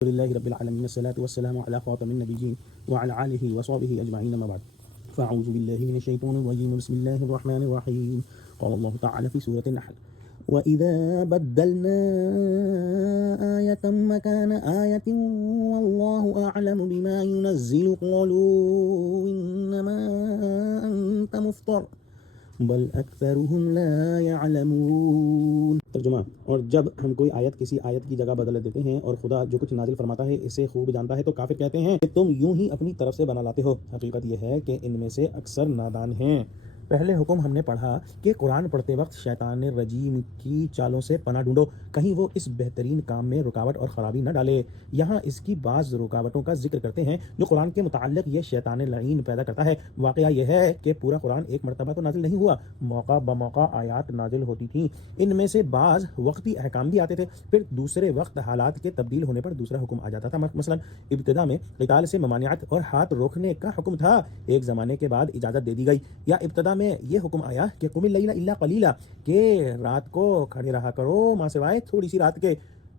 لله رب العالمين الصلاة والسلام على خاتم النبيين وعلى آله وصحبه أجمعين ما بعد فأعوذ بالله من الشيطان الرجيم بسم الله الرحمن الرحيم قال الله تعالى في سورة النحل وإذا بدلنا آية مكان آية والله أعلم بما ينزل قالوا إنما أنت مفتر بل اکثرهم لا يعلمون۔ ترجمہ: اور جب ہم کوئی آیت کسی آیت کی جگہ بدل دیتے ہیں اور خدا جو کچھ نازل فرماتا ہے اسے خوب جانتا ہے تو کافر کہتے ہیں کہ تم یوں ہی اپنی طرف سے بنا لاتے ہو۔ حقیقت یہ ہے کہ ان میں سے اکثر نادان ہیں۔ پہلے حکم ہم نے پڑھا کہ قرآن پڑھتے وقت شیطان رجیم کی چالوں سے پناہ ڈھونڈو، کہیں وہ اس بہترین کام میں رکاوٹ اور خرابی نہ ڈالے۔ یہاں اس کی بعض رکاوٹوں کا ذکر کرتے ہیں جو قرآن کے متعلق یہ شیطان لعین پیدا کرتا ہے۔ واقعہ یہ ہے کہ پورا قرآن ایک مرتبہ تو نازل نہیں ہوا، موقع بموقع آیات نازل ہوتی تھیں۔ ان میں سے بعض وقتی احکام بھی آتے تھے، پھر دوسرے وقت حالات کے تبدیل ہونے پر دوسرا حکم آ جاتا تھا۔ مثلا ابتدا میں قتال سے ممانعت اور ہاتھ روکنے کا حکم تھا، ایک زمانے کے بعد اجازت دے دی گئی۔ یا ابتدا میں یہ حکم آیا کہ قم اللیل الا قلیلا، کہ رات کو کھڑے رہا کرو ماں سوائے تھوڑی سی رات کے۔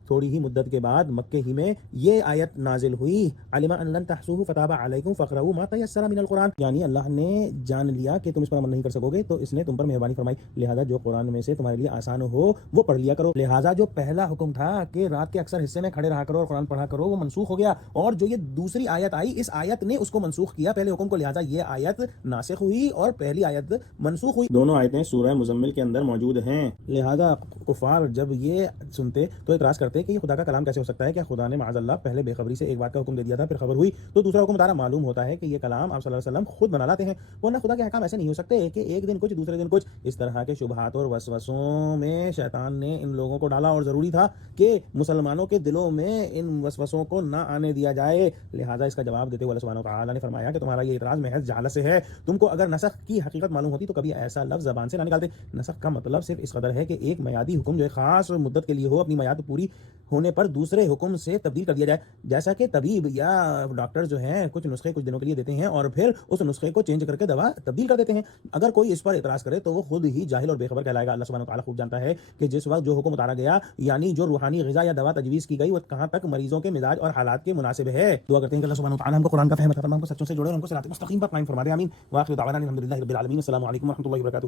تھوڑی ہی مدت کے بعد مکے ہی میں یہ آیت نازل ہوئی علم ان لن تحصوه فتاب علیکم فاقرؤوا ما تیسر من القرآن، یعنی اللہ نے جان لیا کہ تم اس پر عمل نہیں کر سکو گے تو اس نے تم پر مہربانی فرمائی، لہذا جو قرآن میں سے تمہارے لیے آسان ہو وہ پڑھ لیا کرو۔ لہذا جو پہلا حکم تھا کہ رات کے اکثر حصے میں کھڑے رہا کرو اور قرآن پڑھا کرو وہ منسوخ ہو گیا، اور جو یہ دوسری آیت آئی اس آیت نے اس کو منسوخ کیا پہلے حکم کو، لہذا یہ آیت ناسخ ہوئی اور پہلی آیت منسوخ ہوئی۔ دونوں آیتیں سورہ مزمل کے اندر موجود ہیں۔ لہذا کفار جب یہ سنتے تو اعتراض کرتے کہ یہ خدا کا کلام کیسے ہو سکتا ہے؟ کہ خدا نے معاذ اللہ پہلے بے خبری سے ایک بات کا حکم دے دیا تھا، پھر خبر ہوئی تو دوسرا حکم اتارا۔ معلوم ہوتا ہے کہ یہ کلام آپ صلی اللہ علیہ وسلم خود بنا لاتے ہیں، ورنہ خدا کے احکام ایسے نہیں ہو سکتے کہ ایک دن کچھ دوسرے دن کچھ۔ اس طرح کے شبہات اور وسوسوں میں شیطان نے ان لوگوں کو ڈالا، اور ضروری تھا کہ مسلمانوں کے دلوں میں ان وسوسوں کو نہ آنے دیا جائے۔ لہذا اس کا جواب دیتے ہوئے اللہ سبحانہ وتعالی نے فرمایا کہ تمہارا یہ اعتراض محض جہالت سے ہے۔ تم کو اگر نسخ کی حقیقت معلوم ہوتی تو کبھی ایسا لفظ زبان سے نہ نکالتے۔ نسخ کا مطلب صرف اس قدر ہے کہ ایک میعادی حکم جو ایک خاص مدت کے لیے ہو اپنی میعاد پوری ہونے پر دوسرے حکم سے تبدیل کر دیا جائے، جیسا کہ طبیب یا ڈاکٹر جو ہیں کچھ نسخے کچھ دنوں کے لیے دیتے ہیں اور پھر اس نسخے کو چینج کر کے دوا تبدیل کر دیتے ہیں۔ اگر کوئی اس پر اعتراض کرے تو وہ خود ہی جاہل اور بے خبر کہلائے گا۔ اللہ سبحانہ وتعالی خوب جانتا ہے کہ جس وقت جو حکم اتارا گیا، یعنی جو روحانی غذا یا دوا تجویز کی گئی، وہ کہاں تک مریضوں کے مزاج اور حالات کے مناسب ہے۔ دعا کرتے ہیں کہ اللہ سبحانہ وتعالی ہم کو قرآن کا فہم عطا فرمائے، ہم کو سچوں سے جوڑے اور ہم کو صراط مستقیم پر قائم فرما دے، آمین۔ واخر دعوانا الحمدللہ رب العالمین۔ السلام علیکم ورحمۃ اللہ وبرکاتہ۔